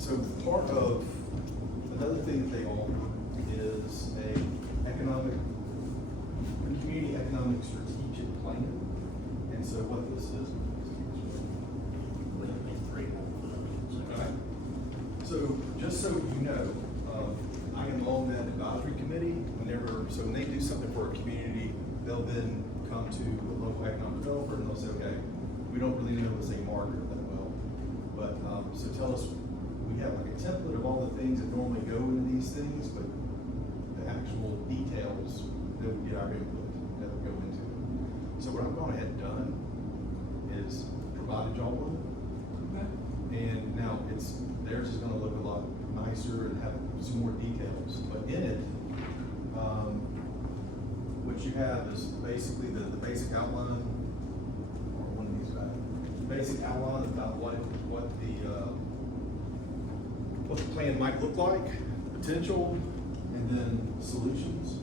So part of, another thing that they offer is a community economic strategic plan. And so what this is. Okay. So just so you know, I am on that advisory committee. So when they do something for a community, they'll then come to a local economic developer and they'll say, okay, we don't really know, let's say Margaret that well, but so tell us, we have like a template of all the things that normally go into these things, but the actual details that we get our input that we go into. So what I've gone ahead and done is provided y'all one. And now theirs is gonna look a lot nicer and have some more details, but in it, what you have is basically the basic outline, or one of these guys, basic outline about what the plan might look like, potential, and then solutions.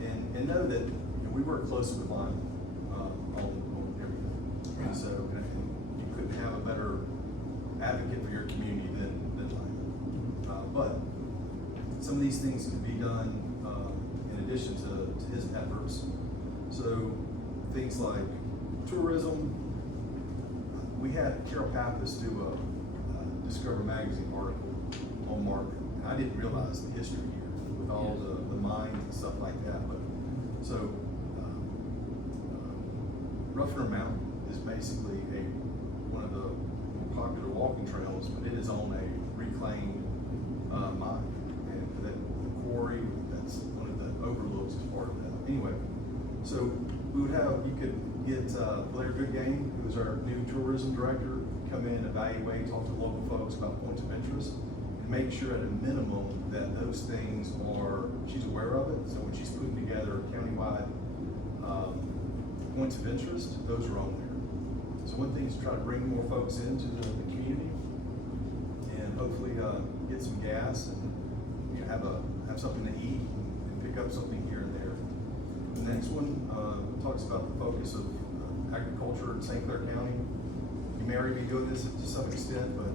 And know that we work closely with Lyman on everything. Right. And so you couldn't have a better advocate for your community than Lyman. But some of these things can be done in addition to his efforts. So things like tourism. We had Carol Pappas do a Discover Magazine article on Margaret. And I didn't realize the history here with all the mines and stuff like that. But so Ruffner Mountain is basically one of the more popular walking trails, but it is on a reclaimed mine. And the quarry, that's one of the overlooks as part of that. Anyway, so you could get Blair Goodgame, who's our new tourism director, come in, evaluate, talk to local folks about points of interest, and make sure at a minimum that those things she's aware of it. So when she's putting together countywide points of interest, those are on there. So one thing is to try to bring more folks into the community and hopefully get some gas and have something to eat and pick up something here and there. The next one talks about the focus of agriculture in St. Clair County. You may already be doing this to some extent, but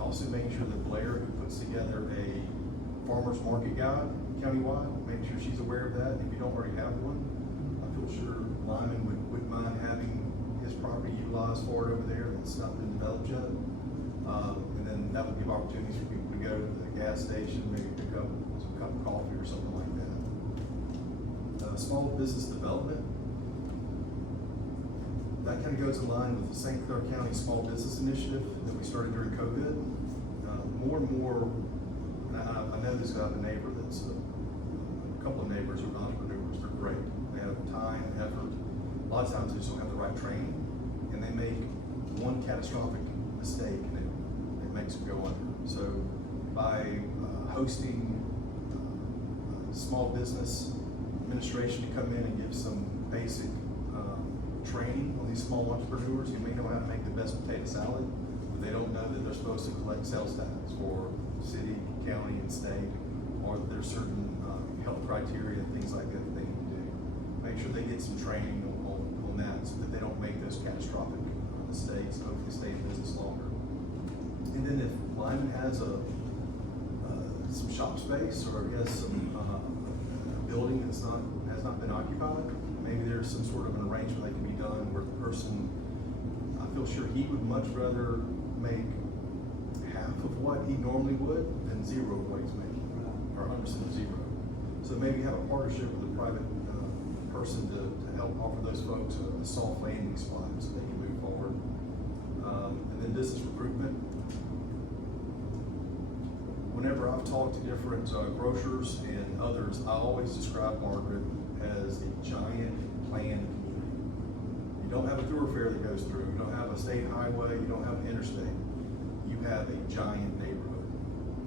also making sure that Blair, who puts together a farmer's market guide countywide, making sure she's aware of that. If you don't already have one, I feel sure Lyman wouldn't mind having his property utilized for it over there. It's not been developed yet. And then that will give opportunities for people to go to the gas station, maybe pick up some cup of coffee or something like that. Small business development. That kind of goes in line with the St. Clair County Small Business Initiative that we started during COVID. More and more, I know this guy, a neighbor that's a couple of neighbors are entrepreneurs. They're great. They have time, effort. A lot of times they just don't have the right training, and they make one catastrophic mistake and it makes them go under. So by hosting small business administration to come in and give some basic training on these small entrepreneurs, you may know how to make the best potato salad, but they don't know that they're supposed to collect sales tax for city, county, and state, or that there's certain health criteria and things like that that they need to do. Make sure they get some training on that so that they don't make those catastrophic mistakes and hopefully stay in business longer. And then if Lyman has some shop space, or he has some building has not been occupied, maybe there's some sort of an arrangement that can be done where the person, I feel sure he would much rather make half of what he normally would than zero of what he's making, or 100% of zero. So maybe have a partnership with a private person to help offer those folks a soft landing spot so they can move forward. And then business recruitment. Whenever I've talked to different grocers and others, I always describe Margaret as a giant planned community. You don't have a thoroughfare that goes through, you don't have a state highway, you don't have an interstate. You have a giant neighborhood.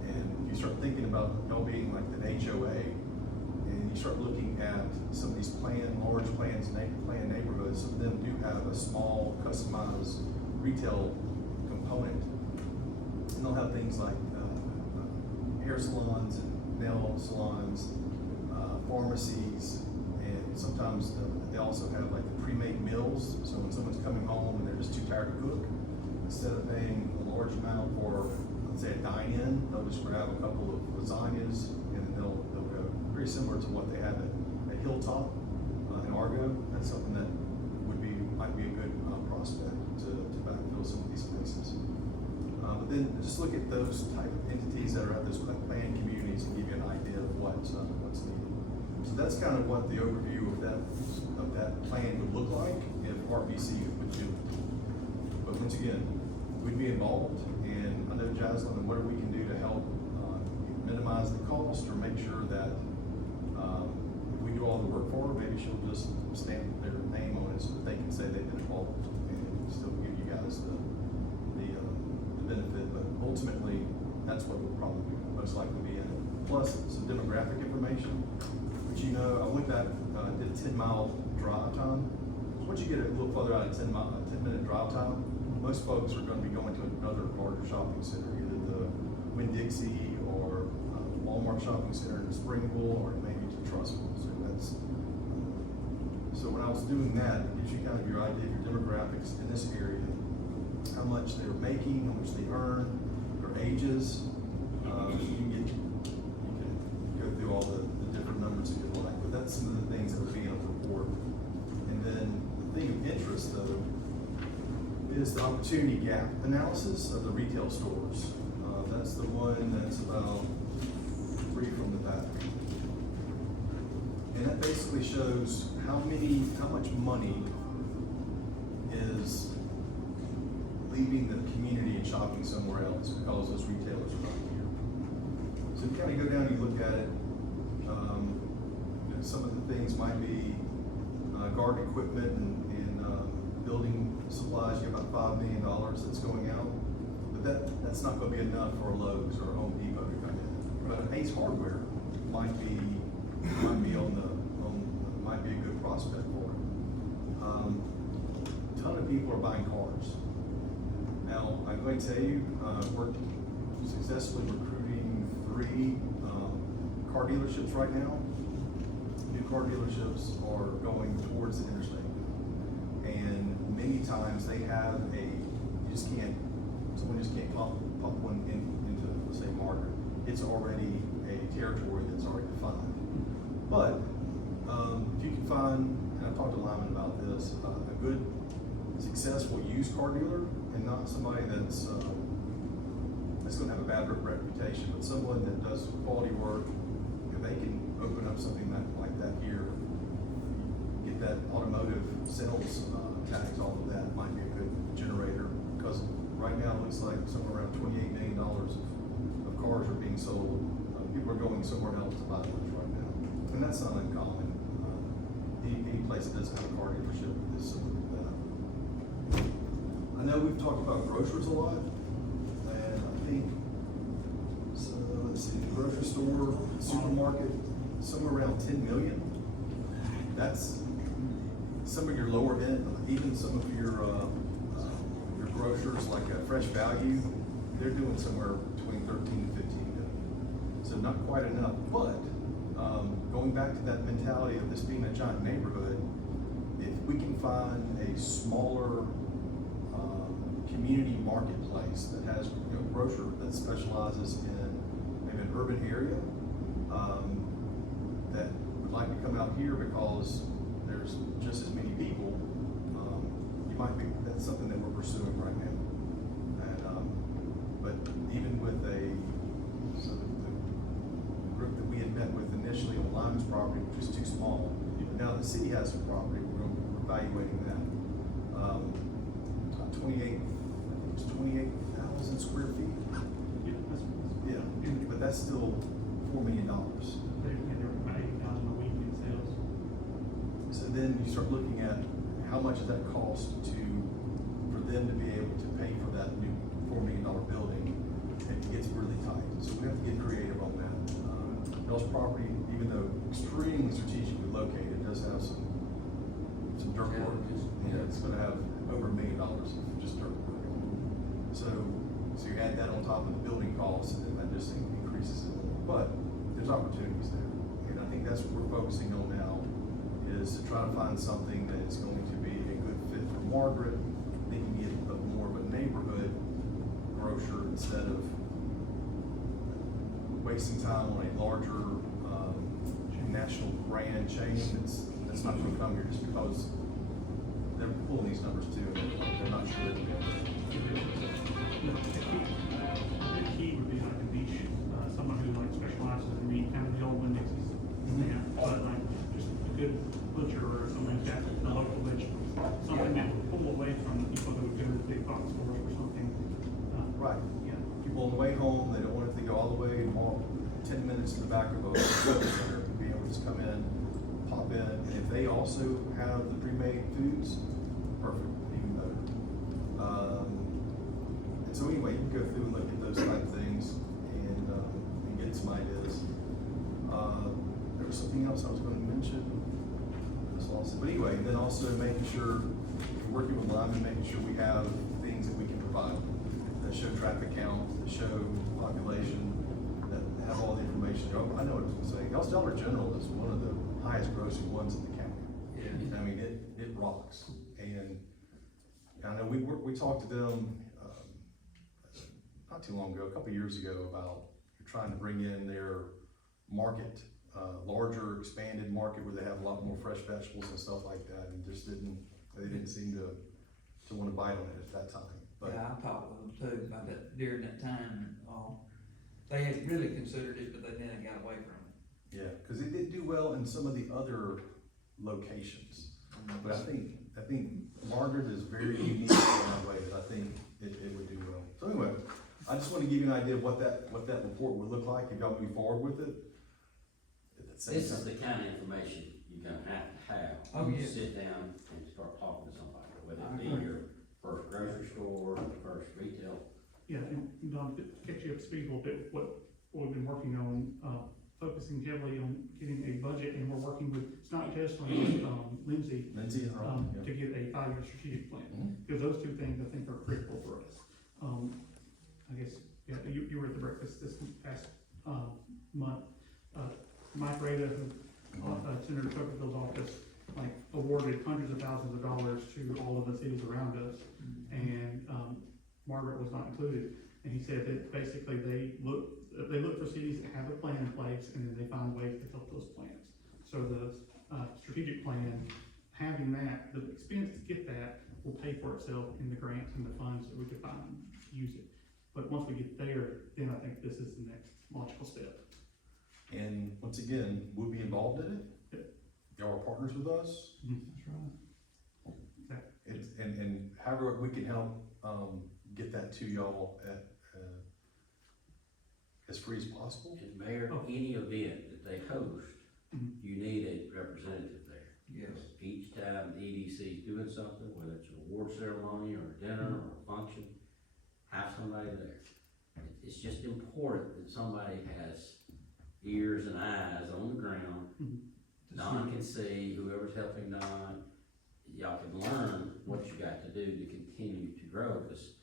And if you start thinking about y'all being like the HOA, and you start looking at some of these large planned neighborhoods, some of them do have a small, customized retail component. And they'll have things like hair salons and nail salons, pharmacies, and sometimes they also have like the pre-made meals. So when someone's coming home and they're just too tired to cook, instead of paying a large amount for a say a dine-in, they'll just grab a couple of lasagnas and then they'll go. Very similar to what they have at Hilltop in Argo. That's something that might be a good prospect to backfill some of these places. But then just look at those type of entities that are at those planned communities and give you an idea of what's needed. So that's kind of what the overview of that plan would look like if RPC would do it. But once again, we'd be involved, and I know Jaslyn, and whatever we can do to help minimize the cost or make sure that if we do all the work for her, maybe she'll just stamp their name on it so that they can say they've been involved and still give you guys the benefit. But ultimately, that's what will probably most likely be in it. Plus some demographic information, which I went back, did a 10-mile drive time. Once you get a little further out of 10-minute drive time, most folks are going to be going to another larger shopping center, either the Winn-Dixie or Walmart shopping center in Springville, or maybe to Trussville. So when I was doing that, it gives you kind of your idea of your demographics in this area, how much they're making, how much they earn, their ages. You can go through all the different numbers if you like, but that's some of the things that would be in a report. And then the thing of interest, though, is the opportunity gap analysis of the retail stores. That's the one that's about 3 from the back. And that basically shows how much money is leaving the community and shopping somewhere else because those retailers are not here. So you kind of go down and you look at it. Some of the things might be garden equipment and building supplies. You have about $5 million that's going out, but that's not going to be enough for a Lowe's or a Home Depot to come in. But Ace Hardware might be might be a good prospect for it. A ton of people are buying cars. Now, I'm going to tell you, we're successfully recruiting 3 car dealerships right now. New car dealerships are going towards the interstate. And many times they have someone just can't pop one into, let's say, Margaret. It's already a territory that's already defined. But if you can find, and I've talked to Lyman about this, a good, successful used car dealer, and not somebody that's going to have a bad reputation, but someone that does quality work, if they can open up something like that here, get that automotive sales tax, all of that might be a good generator, because right now it looks like somewhere around $28 million of cars are being sold. People are going somewhere else to buy those right now, and that's not uncommon. Any place that doesn't have a car dealership is similar to that. I know we've talked about grocers a lot, and I think, so let's see, the grocery store, supermarket, somewhere around 10 million. That's some of your lower end, even some of your grocers like Fresh Value, they're doing somewhere between 13 and 15 million. So not quite enough, but going back to that mentality of this being a giant neighborhood, if we can find a smaller community marketplace that has a grocer that specializes in maybe an urban area that would like to come out here because there's just as many people, that's something that we're pursuing right now. And but even with the group that we had met with initially on Lyman's property, which was too small, now the city has some property, we're evaluating that. 28,000 square feet. Yeah, but that's still $4 million. So then you start looking at how much does that cost for them to be able to pay for that new $4 million building, and it gets really tight. So we have to get creative on that. Bell's property, even though extremely strategically located, does have some dirt work. Yeah, it's going to have over $1 million of just dirt work. So you add that on top of the building costs, and then that just increases it. But there's opportunities there, and I think that's what we're focusing on now, is to try to find something that is going to be a good fit for Margaret, making it more of a neighborhood grocer instead of wasting time on a larger, national brand chain that's not gonna come here just because they're pulling these numbers too, and they're not sure they're gonna be able to. The key would be like a niche, someone who like specializes in meat, kind of the old Wendy's. Yeah, but like just a good butcher or someone who's got the local vegetables, something that would pull away from the people who would go to the big box stores or something. Right. Yeah. People on the way home, they don't want to go all the way and walk 10 minutes to the back of a service center, be able to just come in, pop in, and if they also have the pre-made foods, perfect, even better. And so anyway, you can go through and look at those type of things and get some ideas. There was something else I was going to mention. But anyway, and then also making sure, working with Lyman, making sure we have things that we can provide that show traffic count, that show population, that have all the information. I know what I was gonna say. Y'all's Dollar General is one of the highest grossing ones in the county. Yeah. I mean, it rocks. And I know we talked to them, not too long ago, a couple years ago, about trying to bring in their market, larger expanded market where they have a lot more fresh vegetables and stuff like that, and just they didn't seem to want to bite on it at that time. But Yeah, I talked with them too about that during that time, they had really considered it, but then they got away from it. yeah, because it did do well in some of the other locations. But I think Margaret is very unique in that way that I think it would do well. So anyway, I just want to give you an idea of what that report would look like if y'all move forward with it. This is the kind of information you're gonna have to have. Oh, when you yes. sit down and start talking to somebody, whether I it be agree. your first grocery store, or the first retail. Yeah, and Don, to catch you up to speed a little bit, what we've been working on, focusing heavily on getting a budget, and we're working with, it's not just like, Lindsay, Lindsay and Ron, to get a 5-year strategic plan. Mhm. Because those two things I think are critical for us. I guess, yeah, you were at the breakfast this past, month. Mike Rada, who, Senator Tuckerville's office, like awarded hundreds of thousands of dollars to all of the cities around us. And, Margaret was not included. And he said that basically they look for cities that have a plan in place, and then they find ways to help those plans. So the, strategic plan, having that, the expense to get that will pay for itself in the grants and the funds that we could find to use it. But once we get there, then I think this is the next logical step. And once again, we'll be involved in it. Y'all are partners with us. That's right. And however we can help, get that to y'all at, as free as possible. And Mayor, any event that they host, you need a representative there. Yes. Each time the EDC is doing something, whether it's an award ceremony or a dinner or a function, have somebody there. It's just important that somebody has ears and eyes on the ground. Don can see, whoever's helping Don, y'all can learn what you got to do to continue to grow, because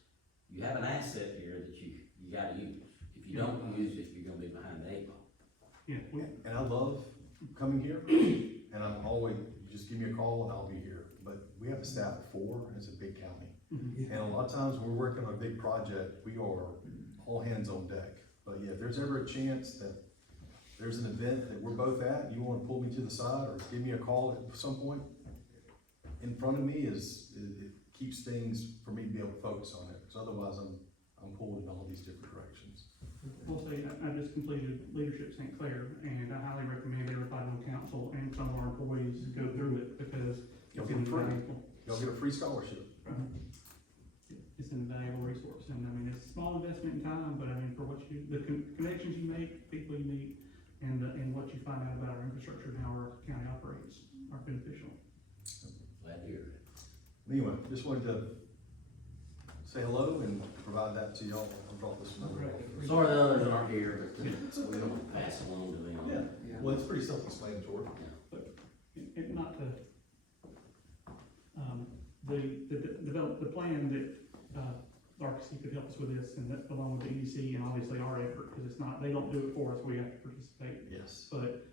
you have an asset here that you gotta use. If you don't use it, you're gonna be behind the 8 ball. Yeah, And I love coming here, and I'm always, just give me a call and I'll be here. But we have a staff of 4, and it's a big county. And a lot of times when we're working on a big project, we are all hands on deck. But yeah, if there's ever a chance that there's an event that we're both at, and you wanna pull me to the side or give me a call at some point, in front of me it keeps things for me to be able to focus on it. Because otherwise I'm pulled in all these different directions. we'll say, I just completed Leadership St. Clair, and I highly recommend everybody on council and some of our employees go through it, because Y'all it's get free. invaluable. Y'all get a free scholarship. It's an invaluable resource, and I mean, it's a small investment in time, but I mean, for what the connections you make, people you meet, and what you find out about our infrastructure and how our county operates are beneficial. Glad to hear it. Anyway, just wanted to say hello and provide that to y'all. I brought this one over. Sorry the others aren't here, but we're gonna pass it along to them. Yeah, well, it's pretty self-explanatory. And not to, the plan that, RCC could help us with this, and that along with the EDC and obviously our effort, because it's not, they don't do it for us, we have to participate. Yes. But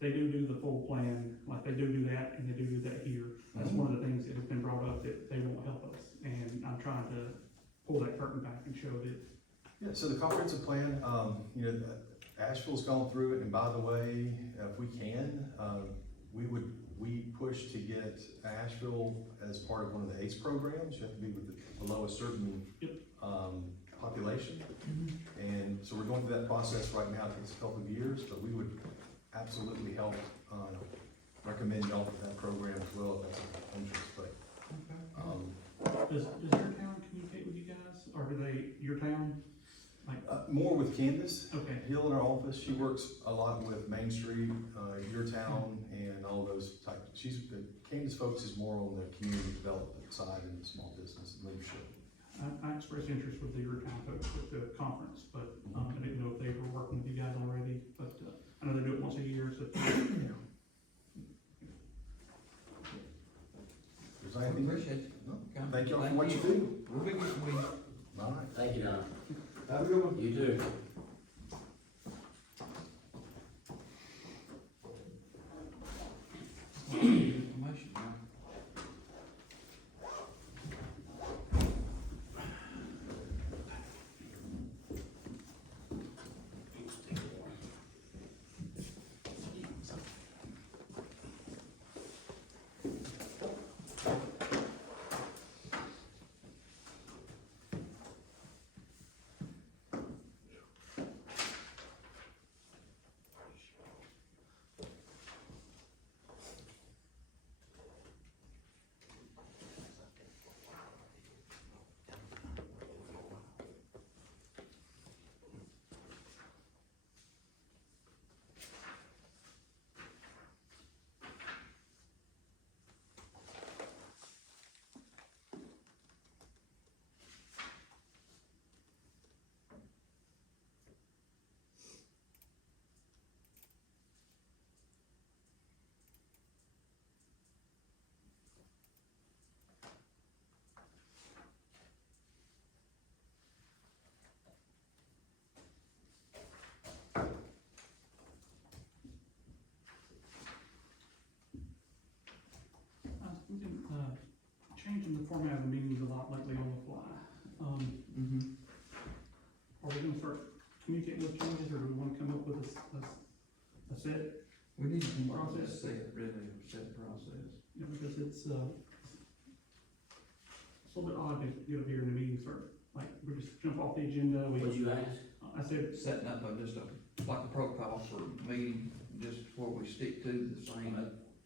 they do the full plan, like they do that, and they do that here. That's one of the things that has been brought up, that they won't help us, and I'm trying to pull that curtain back and show that. Yeah, so the comprehensive plan, Asheville's gone through it, and by the way, if we can, we push to get Asheville as part of one of the ACE programs. You have to be below a certain, population. And so we're going through that process right now. It takes a couple of years, but we would absolutely help, recommend y'all for that program as well, if that's of interest, but, Does your town communicate with you guys, or do they, your town, like, more with Candace. okay, Hill in our office, she works a lot with Main Street, Your Town, and all those type. Candace focuses more on the community development side and the small business and leadership. I expressed interest with your town folks with the conference, but, I didn't know if they were working with you guys already, but, I know they do it once a year, so. Is there anything? Appreciate it. No. Okay. Thank y'all for what you do. We'll be getting with you. All right. Thank you, Don. Have a good one. You too. Information, man. We've been, changing the format of the meetings a lot lately on the fly. Are we gonna start communicating with changes, or do we wanna come up with a set? We need to come up with a Process. set, really, set process. You know, because it's a little bit odd to get up here in the meeting, start, like, we just jump off the agenda, What'd you ask? I said, Setting up like a protocol for a meeting, just where we stick to the same.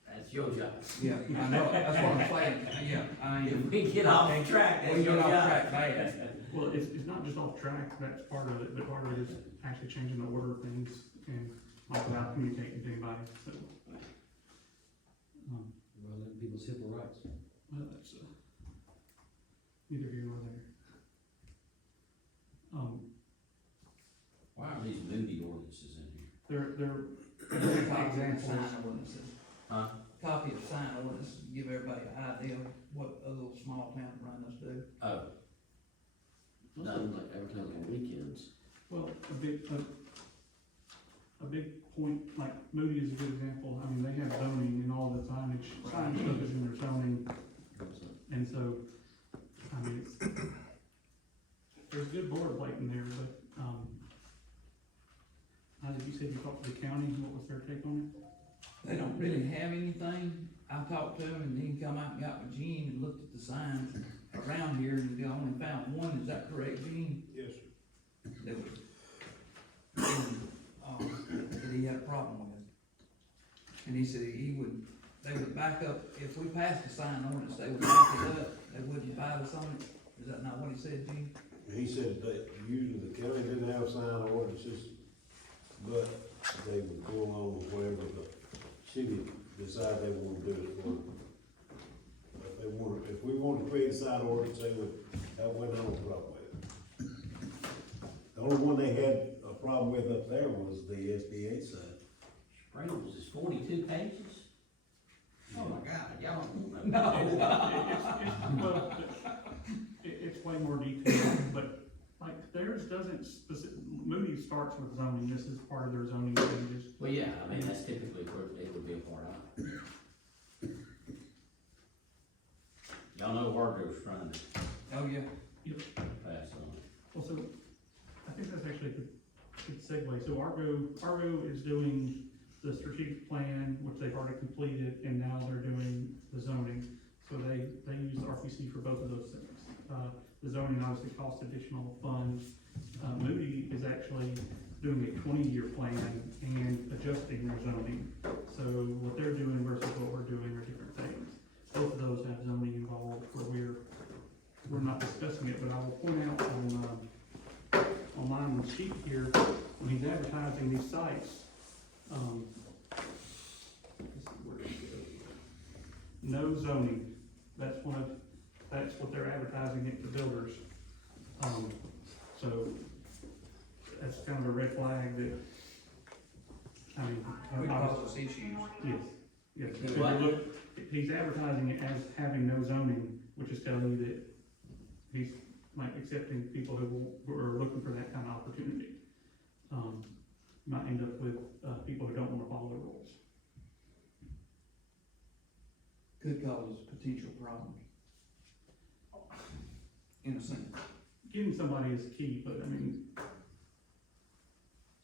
That's your job. Yeah, I know, that's what I'm saying, yeah, I If mean, we get off track, that's we your get off job. track bad. well, it's not just off track, that's part of it, but part of it is actually changing the order of things and not without communicating to anybody, so. Well, then people's civil rights. Well, that's, neither here nor there. Why are these movie ordinances in here? They're, Copy of sign ordinances. Huh? Copy of sign ordinances, give everybody an idea of what a little small town around us do. Oh. Done like every time on weekends. well, a big point, like Moody is a good example, I mean, they have zoning and all the signage, sign stuff is in their zoning, and so, I mean, it's, there's good boilerplate in there, but, Isaac, you said you talked to the county, what was their take on it? They don't really have anything. I talked to him and he come out and got with Gene and looked at the signs around here and they only found one, is that correct, Gene? Yes, sir. That was, that he had a problem with. And he said they would back up, if we passed the sign ordinance, they would back it up, they wouldn't fight us on it. Is that not what he said, Gene? He said that usually the county didn't have sign ordinances, but they would go along with whatever the city decided they wanted to do it for. If we wanted to create a sign ordinance, that wasn't no problem with it. The only one they had a problem with up there was the SBA side. Reynolds is 42 pages? Oh my God, y'all don't No. Well, it's way more detailed, but like theirs doesn't Moody starts with zoning, this is part of their zoning changes. Well, yeah, I mean, that's typically where it would be a part of. Y'all know Wardo's trying to Oh, yeah. pass on. Well, so, I think that's actually a good segue, so Argo is doing the strategic plan, which they've already completed, and now they're doing the zoning. So they use the RPC for both of those things. The zoning obviously costs additional funds. Moody is actually doing a 20-year plan and adjusting their zoning. So what they're doing versus what we're doing are different things. Both of those have zoning involved where we're not discussing it, but I will point out on my sheet here, when he's advertising these sites, let's see where it goes. No zoning, that's what they're advertising it to builders. So that's kind of a red flag that, I mean, Would obviously- cause us issues. yes. He's Because what? look, he's advertising it as having no zoning, which is telling you that he's like accepting people who are looking for that kind of opportunity. Might end up with, people who don't wanna follow the rules. Could cause potential problems. In a sense, Getting somebody is key, but I mean,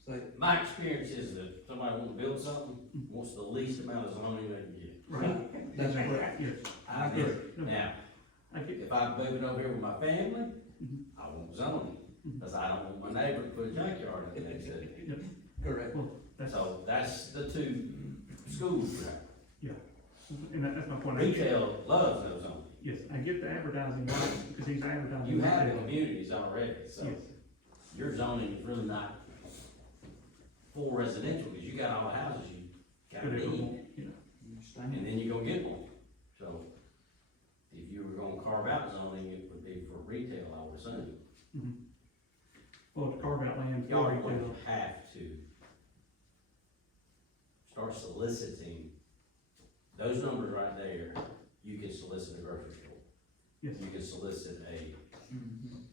say, My experience is that somebody wants to build something, wants the least amount of zoning they can get. right, that's correct. yes. I agree. Now, I get, if I'm moving over here with my family, Mhm. I want zoning, because I don't want my neighbor to put a junkyard in the next city. Correct. well, that's, So that's the two schools for that. and that's my point. Retail loves no zoning. Yes, I get the advertising, right, because he's advertising. You have the retail. communities already, so Yes, your zoning is really not full residential, because you got all the houses you gotta but it need, won't, you know, Understand. and then you're gonna get one. So if you were gonna carve out zoning, it would be for retail, I would assume. mhm. Well, to carve out land Y'all for are retail, going to have to start soliciting, those numbers right there, you can solicit a grocery store. yes, You can solicit Mhm.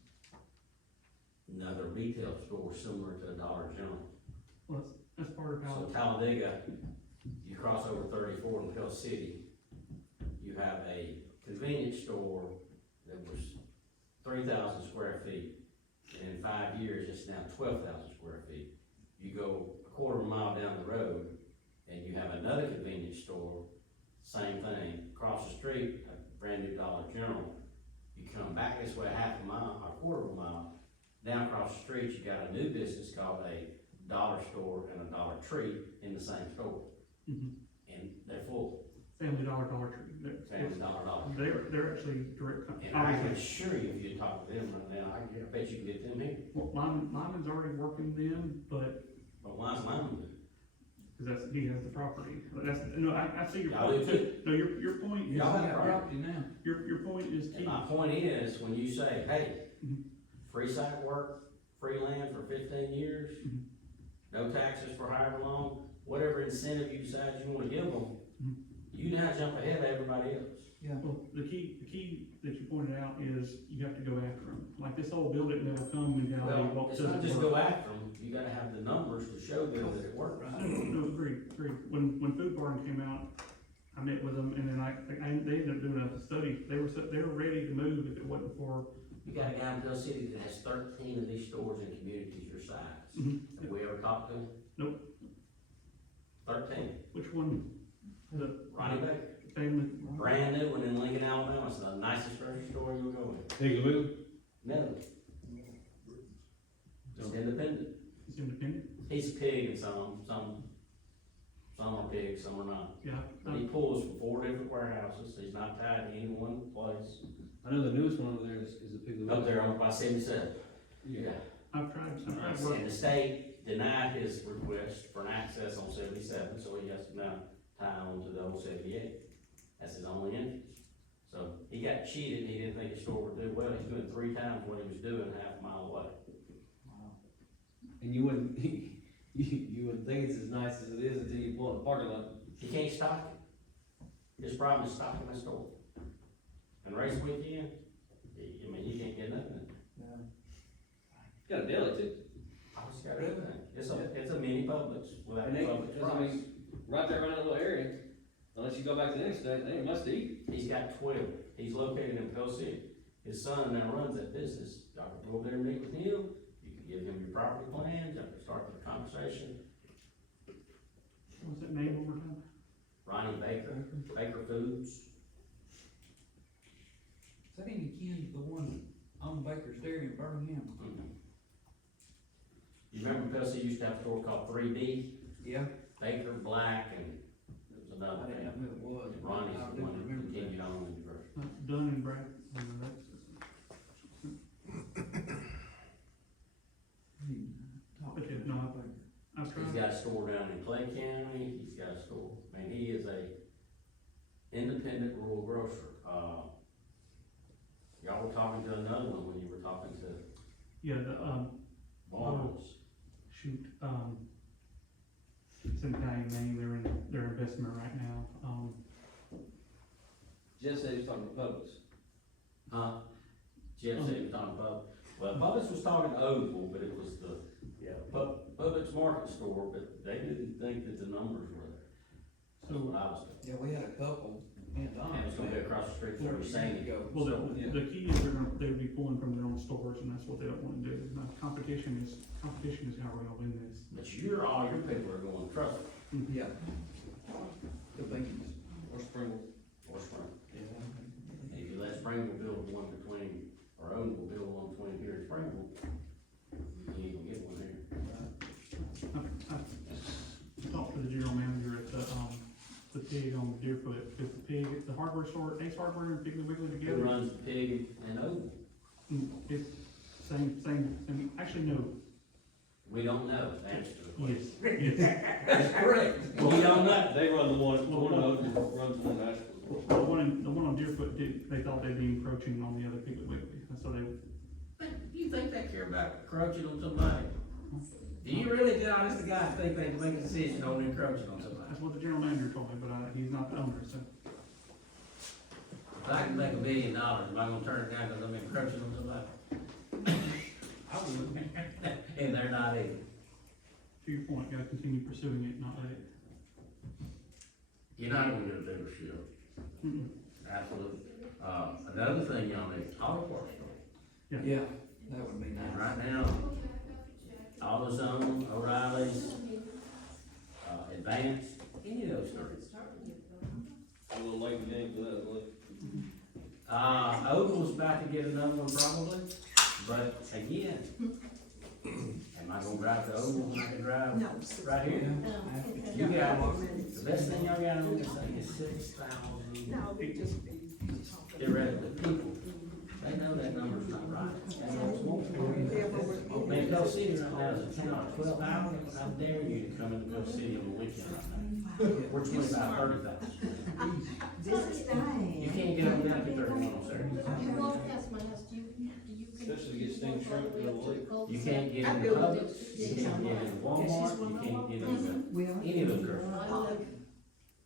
another retail store similar to a Dollar General. well, that's part of So how, Talladega, you cross over 34 in Pell City, you have a convenience store that was 3,000 square feet. And in 5 years, it's now 12,000 square feet. You go a quarter of a mile down the road, and you have another convenience store, same thing, across the street, a brand new Dollar General. You come back this way half a mile, or a quarter of a mile, down across the street, you got a new business called a Dollar Store and a Dollar Tree in the same store, mhm. and they're full, Family Dollar, Dollar Tree, family dollar. they're actually direct, And I can obviously, assure you, if you talk to them right now, I bet you can get them here, well, Lyman's already working them, but, but why's Lyman doing? cause he has the property, but that's, no, I see your Y'all point do too. No, your point is, Y'all Y'all have got property now. your point is And key. my point is, when you say, hey, Mhm. free site work, free land for 15 years, Mhm. no taxes for however long, whatever incentive you decide you wanna give them, Mhm. you now jump ahead of everybody else. Well, the key that you pointed out is you have to go after them. Like this whole build it and they'll come mentality, Well, well, it's not doesn't just work. go after them, you gotta have the numbers to show them that it works. No, agree. When Food Barn came out, I met with them and then they ended up doing a study. They were ready to move if it wasn't for, You got a guy in Pell City that has 13 of these stores in communities your size. Mhm. Have we ever talked to him? Nope. 13. which one? The Ronnie Baker. family, Brand new one in Lincoln, Alabama. It's the nicest grocery store you'll go in. Peekaboo? No. It's independent. is independent? He's a pig in some are pigs, some are not. Yeah. But he pulls from 4 different warehouses. He's not tied to any one place. I know the newest one over there is the Piggly Up there on by 77. Yeah. I've tried And working. the state denied his request for an access on 77, so he has to now tie on to the old 78. That's his only entrance. So he got cheated and he didn't think his store would do well. He's doing 3 times what he was doing half a mile away. And you wouldn't, you wouldn't think it's as nice as it is until you pull in the parking lot. He can't stock it. His problem is stocking the store. And race weekend, I mean, you can't get nothing. Got a deli too. It's got everything. It's a mini Publix without And they, Publix I price. mean, right there around that little area, unless you go back to the interstate, they ain't much to eat. He's got 12. He's located in Pell City. His son now runs that business. Y'all can go over there and meet with him. You can give him your property plans. Y'all can start the Baker Foods. Is that any kin to the one on Baker's Dairy in Birmingham? You remember Pepsi used to have a store called 3D? Yeah. Baker, Black, and there was I another didn't know thing. who it was. Ronnie's I the do one that remember that. continued on in the grocery. Dun and Brad, that's. But yeah, no, I've He's tried, got a store down in Clay County, he's got a store, I mean, he is a independent rural grocer. Y'all were talking to another one when you were talking to yeah, the, Barnes. shoot, it's an Italian name, they're in their investment right now, Jeff said he was talking to Publix. Jeff said he was talking about, well, Publix was talking to Oval, but it was the, Publix market store, but they didn't think that the numbers were there. That's what I was thinking. Yeah, we had a couple, and Don. And it's gonna be across the street from Sandy. well, Yeah. the key is they would be pulling from their own stores, and that's what they don't wanna do. Now, competition is how we're gonna win this. But all your people are going truck Yeah. The beans. Or Springle. or Spring. Yeah. And if you let Springville build one between, or Ownville build one between here and Springville, you ain't gonna get one here. I talked to the general manager at the pig on Deerfoot, because the pig, the hardware store, Ace Hardware and Piggly Wiggly Who together. runs the pig and Oval? It's same, and actually, no, We don't know, the answer to the yes, question. yes. That's correct. We don't know. They run the one of those, runs the one in Asheville. The one on Deerfoot they thought they'd be encroaching on the other Piggly Wiggly, and so they, But you think they care about encroaching on somebody? Do you really, get honest to God, think they can make a decision on encroaching on somebody? that's what the general manager told me, but he's not the owner, so. If I can make $1 million, am I gonna turn it down because I'm encroaching on somebody? I would, And they're not able. to your point, gotta continue pursuing it, not let it. You're not gonna get a bigger shield. Mm-mm. Absolutely. Another thing y'all need, auto parts store. Yeah, that would be And nice. right now, AutoZone, O'Reilly's, Advance, any of those stores. A little late in the game for that, like. Oval's about to get another one probably, but again, am I gonna drive to Oval when I can drive No. right here? No. You got, the best thing y'all got on this thing is 6,000. No, we just be. Get rid of the people. They know that number's not right. They know it's more. Man, Gulf City right now is a town of 12 hours. How dare you to come into Gulf City on the weekend right now? We're 25, 30,000. This is nice. You can't get them down to 31 on Saturday. You won't ask my house, do you? Especially to get steamed shrimp in the lake. You can't get in Publix, you can't get in Walmart, you can't get in any of those groceries.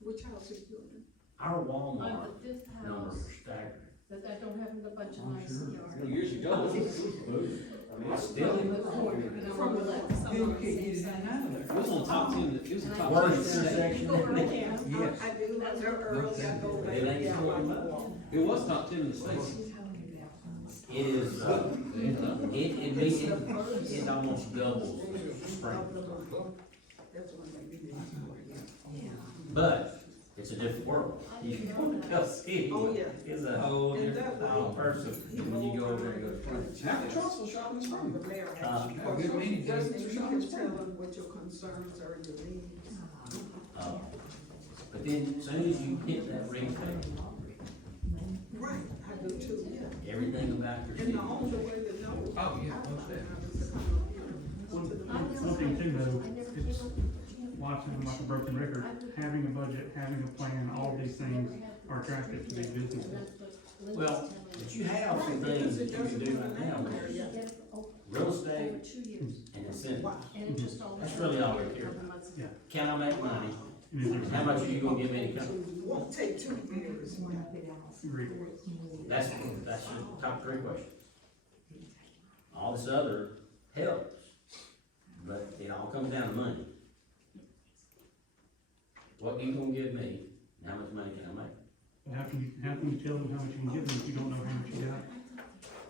Which house is doing? Our I'm Walmart the fifth numbers house are staggering. that I don't have a bunch of I'm nice sure. yards. Years ago, it was moving. I mean, it's Still, From the corner, and From the left. some You on can't the get same it side. out of It there. was on top 10, it was the top 10. worst intersection Go in the early. county. Yes. I do, when they're early, I go back. It ain't Yeah, still I in walk. It was top 10 in the states. It is, it almost doubles Springfield. That's when they do that. But it's a different world. You go to Gulf City, Oh, yeah. it's a Oh, And that way. person, when you go over there and go to Springfield. Half the trucks will shop in The Springfield. mayor Uh, has. a good many And days. you can tell them what your concerns are, your needs. But then, as soon as you hit that ring thing, Right, I do too, yeah. everything about your And city. the only way to know. Oh, yeah, I most find definitely. out is to come up here to the meeting. One thing too, though, it's, watching them like a broken record, having a budget, having a plan, all these things are attractive to big businesses. Well, but you have some things that you can do right now, real estate and incentive. That's really all we care about. Yeah. Can I make money? And is there How much are you gonna give me to come? Won't take 2 years. Agreed. That's your top 3 questions. All this other helps, but it all comes down to money. What you gonna give me, and how much money can I make? But how can you tell them how much you can give them if you don't know how much you got?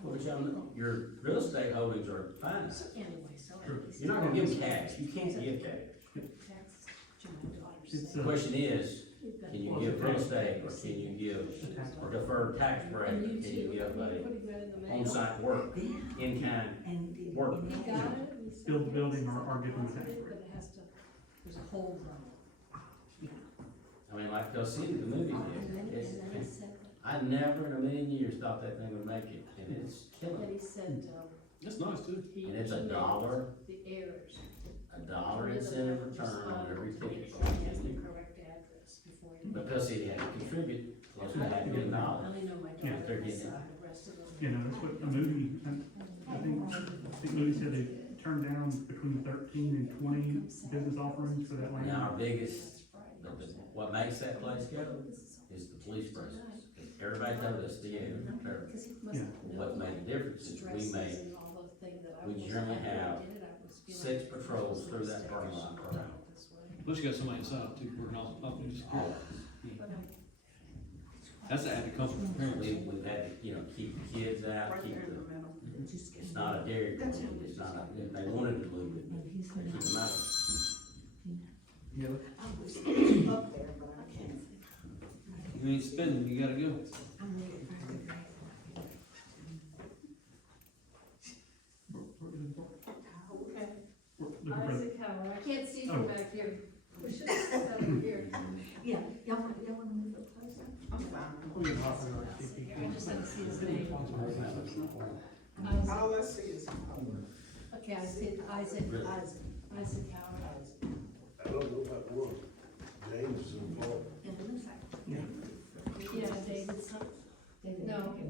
Well, but y'all know, your real estate holdings are fine. True. You're not gonna give them cash, you can't give cash. It's, The question is, can you give real estate, or can you give, or deferred tax break, or And can you you too, give what a do you got in the mail? on-site work, in-kind work? He got it, he said Build the building yes, or give him the tax positive, break. but it has to, there's a hold on it. I mean, like Del City, the movie And then, did, and then he said, I never in a million years thought that thing would make it, and it's that killing he it. said, That's nice too. he And it's a emailed dollar, the heirs. $1 incentive return on every Make ticket. sure he has the correct address before he. But Del City had to contribute, plus we had to get $1. I only know my Yeah. daughter, my son, the rest of them. You know, that's what the movie, I think movie said they turned down between 13 and 20 business offerings for that land. Now, our biggest, That's Friday. what makes that place go is the police presence. Everybody told us, yeah, it was terrible. Because he must Yeah. know What made the difference is we stresses made and all those things that I we was- generally after I have did it, I was feeling 6 like patrols it was through that a parking mistake lot or per something hour. this way. Plus you got somebody inside too, working all these. Always. But I- That's an added comfort for parents. We've had to, you know, keep the kids out, Right keep there in the, the middle. it's not a Dairy Queen, it's not a, they wanted to move it, but keep them out. Yeah, I wish it was up there, but I can't. You ain't spending, you gotta go. I'm ready for it. Okay, We're looking for- Isaac Howard, I can't see Oh. from back here. We should have set over here. Yeah, y'all wanna move it closer? I'm fine. Oh, yeah, Isaac. I just didn't see his name. All I see is. Okay, I see Isaac, Isaac Howard. I don't know about one, James is in Florida. And it looks like. Yeah, David's son. No,